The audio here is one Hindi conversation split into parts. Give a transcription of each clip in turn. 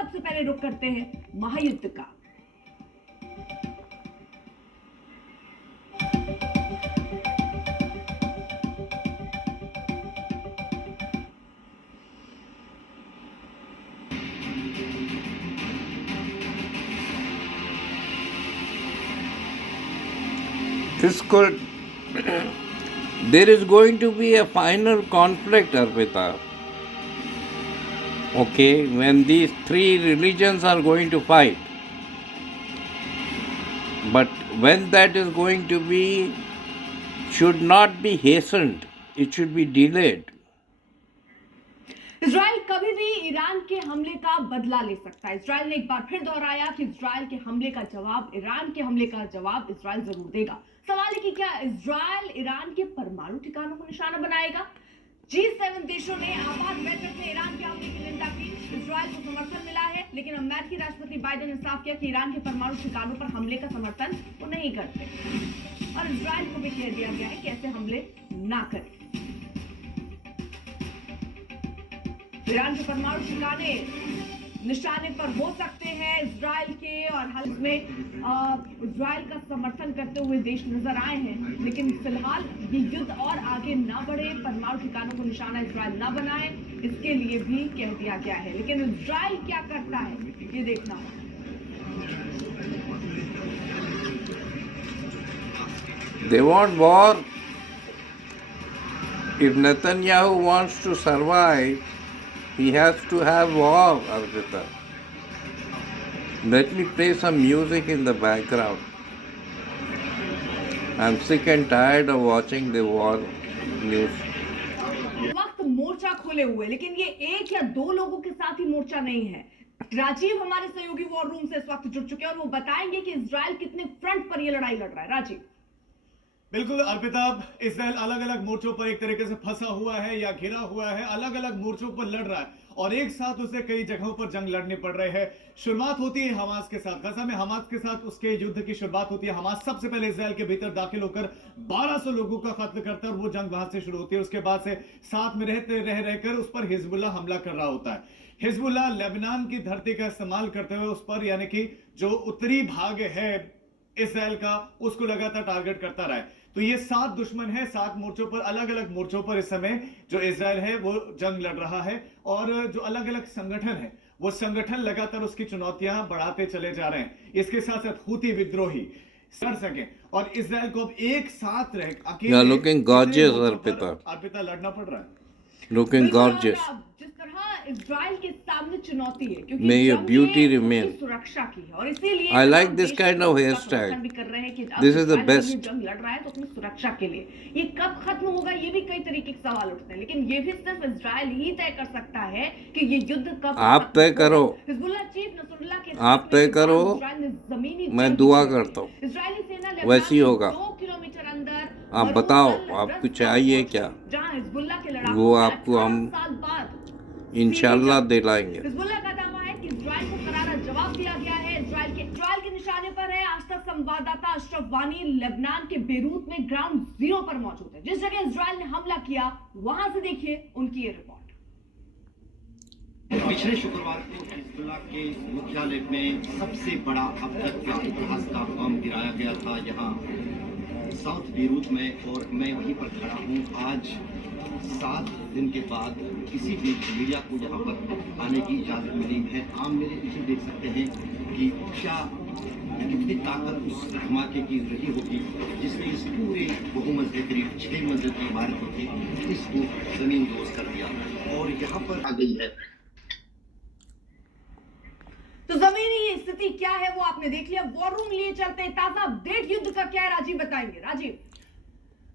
सबसे पहले रुख करते हैं महायुद्ध का। This could there is going to be a final conflict, Arpita. Okay, when these three religions are going to fight. But when that is going to be, should not be hastened, it should be delayed. Israel कभी भी ईरान के हमले का बदला ले सकता है। इजराइल ने एक बार फिर दोहराया कि इजराइल के हमले का जवाब, ईरान के हमले का जवाब इजराइल जरूर देगा। सवाल है कि क्या इजराइल ईरान के परमाणु ठिकानों को निशाना बनाएगा? G7 देशों ने आपात बैठक में ईरान के हमले की निंदा की। इजराइल को समर्थन मिला है, लेकिन अमेरिकी राष्ट्रपति बाइडेन ने साफ किया कि ईरान के परमाणु ठिकानों पर हमले का समर्थन वो नहीं करते और इजराइल को भी कह दिया गया है कि ऐसे हमले ना करें। ईरान के परमाणु ठिकाने निशाने पर हो सकते हैं इजराइल के, और हाल में इजराइल का समर्थन करते हुए देश नजर आए हैं। लेकिन फिलहाल ये युद्ध और आगे ना बढ़े, परमाणु ठिकानों को निशाना इजराइल ना बनाए, इसके लिए भी कह दिया गया है। लेकिन इजराइल क्या करता है ये देखना होगा। They want war. If Netanyahu wants to survive, he has to have war, Arpita. Let me play some music in the background. I'm sick and tired of watching the war news. वक्त मोर्चा खोले हुए, लेकिन ये एक या दो लोगों के साथ ही मोर्चा नहीं है। राजीव हमारे सहयोगी वॉर रूम से इस वक्त जुड़ चुके हैं और वो बताएंगे कि इजराइल कितने फ्रंट पर ये लड़ाई लड़ रहा है। राजीव। बिल्कुल अर्पिता, इसराइल अलग अलग मोर्चों पर एक तरीके से फंसा हुआ है या घिरा हुआ है, अलग अलग मोर्चों पर लड़ रहा है और एक साथ उसे कई जगहों पर जंग लड़ने पड़ रहे हैं। शुरुआत होती है हमास के साथ, गजा में हमास के साथ उसके युद्ध की शुरुआत होती है। हमास सबसे पहले इसराइल के भीतर दाखिल होकर 1200 लोगों का कत्ल करता है और वो जंग वहां से शुरू होती है। उसके बाद से साथ में रहकर उस पर हिजबुल्लाह हमला कर रहा होता है। हिजबुल्लाह लेबनान की धरती का इस्तेमाल करते हुए उस पर, यानी कि जो उत्तरी भाग है इसराइल का, उसको लगातार टारगेट करता रहा है। तो ये 7 दुश्मन है, 7 मोर्चों पर, अलग अलग मोर्चों पर इस समय जो इसराइल है वो जंग लड़ रहा है और जो अलग अलग संगठन है वो संगठन लगातार उसकी चुनौतियां बढ़ाते चले जा रहे हैं। इसके साथ साथ हूती विद्रोही लड़ सके और इसराइल को अब एक साथ रह अकेले looking gorgeous, अर्पिता लड़ना पड़ रहा है। Looking gorgeous. जिस तरह इजराइल के सामने चुनौती है, क्योंकि May your जंग beauty ये remain. उसकी सुरक्षा की है और इसीलिए I like तमाम this देश kind of उसका hairstyle. समर्थन भी कर रहे हैं कि अब This is the इजराइल जब best. ये जंग लड़ रहा है तो अपनी सुरक्षा के लिए। ये कब खत्म होगा, ये भी कई तरीके के सवाल उठते हैं, लेकिन ये भी सिर्फ इजराइल ही तय कर सकता है कि ये युद्ध कब आप खत्म तय होगा। करो। हिजबुल्लाह चीफ नसरुल्लाह के आप तय करो। इजराइल ने जमीनी मैं जंग दुआ की। करता हूँ। इजरायली सेना वैसी लेबनान होगा। 2 किलोमीटर अंदर आप बताओ, मरूमल आपको रस्ता चाहिए पहुंचे, क्या? जहां हिजबुल्लाह के लड़ाकों वो ने आपको 18 हम साल बाद इंशाल्लाह दिलाएंगे। हिजबुल्लाह का दावा है कि इजराइल को करारा जवाब दिया गया है। इजराइल के निशाने पर है। आज तक संवाददाता अशरफ वानी लेबनान के बेरूत में ग्राउंड जीरो पर मौजूद है। जिस जगह इजराइल ने हमला किया वहां से देखिए उनकी ये रिपोर्ट। पिछले शुक्रवार को हिजबुल्लाह के मुख्यालय में सबसे बड़ा अब तक का इतिहास का बम गिराया गया था यहाँ साउथ बेरूत में, और मैं वहीं पर खड़ा हूँ। आज 7 दिन के बाद किसी भी मीडिया को यहाँ पर आने की इजाज़त मिली है। आम मेरे पीछे देख सकते हैं कि क्या कितनी ताकत उस धमाके की रही होगी जिसने इस पूरे बहुमंजिल करीब 6 मंजिल की इमारत थी इसको जमीन दोज कर दिया और यहाँ पर आ गई है। तो जमीनी स्थिति क्या है वो आपने देख लिया। वॉर रूम लिए चलते हैं, ताजा अपडेट युद्ध का क्या है राजीव बताएंगे। राजीव।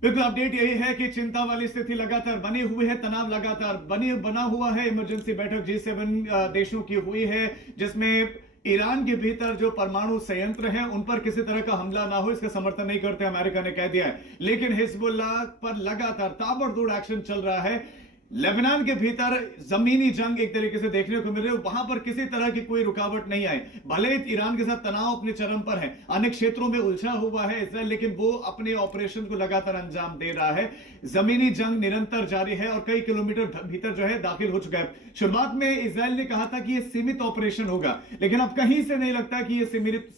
बिल्कुल, अपडेट यही है कि चिंता वाली स्थिति लगातार बनी हुई है, तनाव लगातार बना हुआ है। इमरजेंसी बैठक G7 देशों की हुई है जिसमें ईरान के भीतर जो परमाणु संयंत्र हैं उन पर किसी तरह का हमला ना हो, इसका समर्थन नहीं करते अमेरिका ने कह दिया है। लेकिन हिजबुल्लाह पर लगातार ताबड़तोड़ एक्शन चल रहा है। लेबनान के भीतर जमीनी जंग एक तरीके से देखने को मिल रही है। वहां पर किसी तरह की कोई रुकावट नहीं आई। भले ही ईरान के साथ तनाव अपने चरम पर है, अनेक क्षेत्रों में उलझा हुआ है इसराइल, लेकिन वो अपने ऑपरेशन को लगातार अंजाम दे रहा है। जमीनी जंग निरंतर जारी है और कई किलोमीटर भीतर जो है दाखिल हो चुका है। शुरुआत में इसराइल ने कहा था कि यह सीमित ऑपरेशन होगा, लेकिन अब कहीं से नहीं लगता कि यह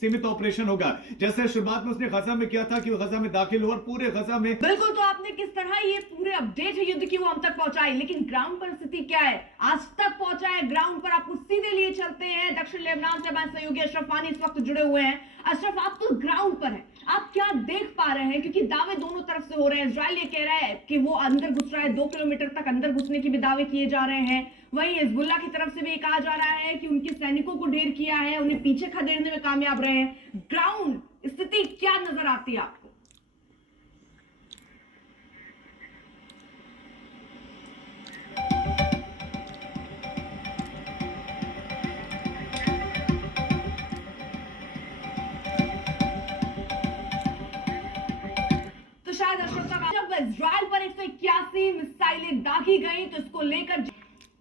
सीमित ऑपरेशन होगा। जैसे शुरुआत में उसने गजा में किया था कि वो गजा में दाखिल हुआ और पूरे गजा में। बिल्कुल, तो आपने किस तरह ये पूरे अपडेट है युद्ध की वो हम तक पहुंचाई, लेकिन ग्राउंड पर स्थिति क्या है, आज तक पहुंचा है ग्राउंड पर। आपको सीधे लिए चलते हैं दक्षिण लेबनान से। हमारे सहयोगी अशरफ फानी इस वक्त जुड़े हुए हैं। अशरफ, आप तो ग्राउंड पर हैं, आप क्या देख पा रहे हैं? क्योंकि दावे दोनों तरफ से हो रहे हैं। इजराइल ये कह रहा है कि वो अंदर घुस रहा है, 2 किलोमीटर तक अंदर घुसने के भी दावे किए जा रहे हैं। वहीं हिजबुल्लाह की तरफ से भी कहा जा रहा है कि उनके सैनिकों को ढेर किया है, उन्हें पीछे खदेड़ने में कामयाब रहे हैं। ग्राउंड स्थिति क्या नजर आती है आपको? तो शायद अशरफ साहब, जब इजराइल पर 181 मिसाइलें दागी गई तो इसको लेकर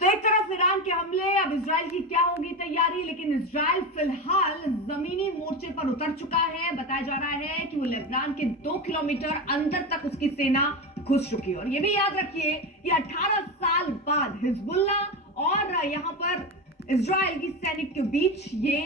तो एक तरफ ईरान के हमले, अब इजराइल की क्या होगी तैयारी, लेकिन इजराइल फिलहाल जमीनी मोर्चे पर उतर चुका है। बताया जा रहा है कि वो लेबनान के 2 किलोमीटर अंदर तक उसकी सेना घुस चुकी है। और ये भी याद रखिए, ये 18 साल बाद हिजबुल्लाह और यहाँ पर इजराइल की सैनिक के बीच ये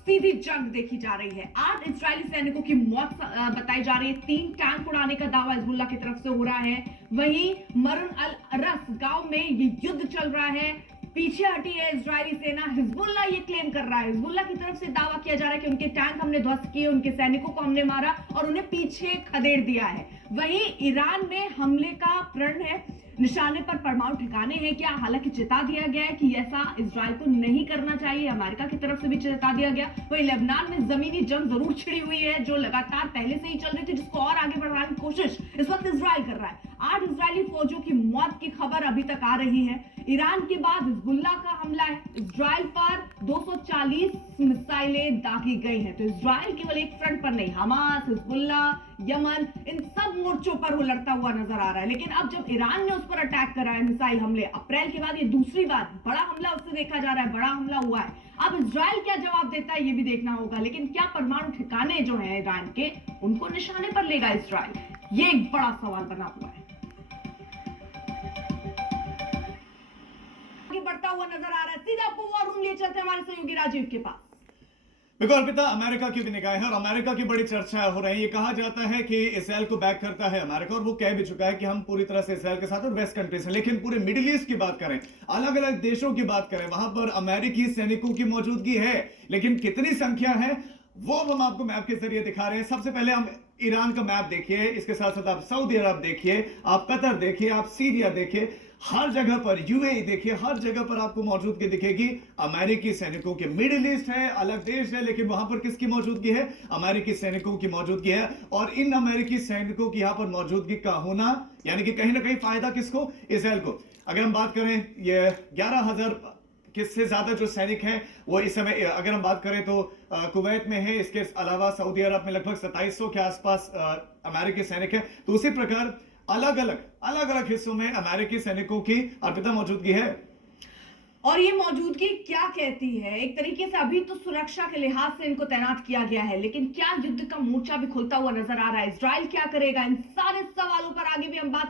सीधी जंग देखी जा रही है। 8 इजरायली सैनिकों की मौत बताई जा रही है। 3 टैंक उड़ाने का दावा हिजबुल्लाह की तरफ से हो रहा है। वहीं मरन अल अरस गांव में ये युद्ध चल रहा है, पीछे हटी है इजरायली सेना। हिजबुल्लाह ये क्लेम कर रहा है, हिजबुल्लाह की तरफ से दावा किया जा रहा है कि उनके टैंक हमने ध्वस्त किए, उनके सैनिकों को हमने मारा और उन्हें पीछे खदेड़ दिया है। वहीं ईरान में हमले का प्रण है, निशाने पर परमाणु ठिकाने हैं क्या? हालांकि चेता दिया गया है कि ऐसा इजराइल को नहीं करना चाहिए, अमेरिका की तरफ से भी चेता दिया गया। वहीं लेबनान में जमीनी जंग जरूर छिड़ी हुई है, जो लगातार पहले से ही चल रही थी, जिसको और आगे बढ़ाने की कोशिश इस वक्त इजराइल कर रहा है। 8 इजरायली फौजियों की मौत की खबर अभी तक आ रही है। ईरान के बाद हिजबुल्लाह का हमला है, इजराइल पर 240 मिसाइलें दागी गई हैं। तो इजराइल केवल एक फ्रंट पर नहीं, हमास, हिजबुल्लाह, यमन, इन सब मोर्चों पर वो लड़ता हुआ नजर आ रहा है। लेकिन अब जब ईरान ने उस पर अटैक करा है, मिसाइल हमले, अप्रैल के बाद ये दूसरी बार बड़ा हमला उससे देखा जा रहा है, बड़ा हमला हुआ है। अब इजराइल क्या जवाब देता है ये भी देखना होगा। लेकिन क्या परमाणु ठिकाने जो हैं ईरान के, उनको निशाने पर लेगा इजराइल? ये एक बड़ा सवाल बना हुआ है। आगे बढ़ता हुआ नजर आ रहा है, सीधा आपको वॉर रूम लिए चलते हमारे सहयोगी राजीव के पास। बिल्कुल अर्पिता, अमेरिका की भी निगाह है और अमेरिका की बड़ी चर्चा हो रही है। ये कहा जाता है कि इसराइल को बैक करता है अमेरिका और वो कह भी चुका है कि हम पूरी तरह से इसराइल के साथ और वेस्ट कंट्रीज हैं। लेकिन पूरे मिडिल ईस्ट की बात करें, अलग अलग देशों की बात करें, वहां पर अमेरिकी सैनिकों की मौजूदगी है, लेकिन कितनी संख्या है वो हम आपको मैप के जरिए दिखा रहे हैं। सबसे पहले हम ईरान का मैप देखिए, इसके साथ साथ आप सऊदी अरब देखिए, आप कतर देखिए, आप सीरिया देखिए, हर जगह पर यूएई देखिए, हर जगह पर आपको मौजूदगी दिखेगी अमेरिकी सैनिकों की। मिडिल ईस्ट है, अलग देश है, लेकिन वहां पर किसकी मौजूदगी है? अमेरिकी सैनिकों की मौजूदगी है। और इन अमेरिकी सैनिकों की यहां पर मौजूदगी का होना यानी कि कहीं ना कहीं फायदा किसको? इसराइल को। अगर हम बात करें, ये 11,000 किससे ज्यादा जो सैनिक हैं वो इस समय, अगर हम बात करें तो कुवैत में है, इसके अलावा सऊदी अरब में लगभग 2700 के आसपास अमेरिकी सैनिक है। तो उसी प्रकार अलग अलग हिस्सों में अमेरिकी सैनिकों की अर्पिता मौजूदगी है। और ये मौजूदगी क्या कहती है? एक तरीके से अभी तो सुरक्षा के लिहाज से इनको तैनात किया गया है, लेकिन क्या युद्ध का मोर्चा भी खुलता हुआ नजर आ रहा है? इजराइल क्या करेगा? इन सारे सवालों पर आगे भी हम बात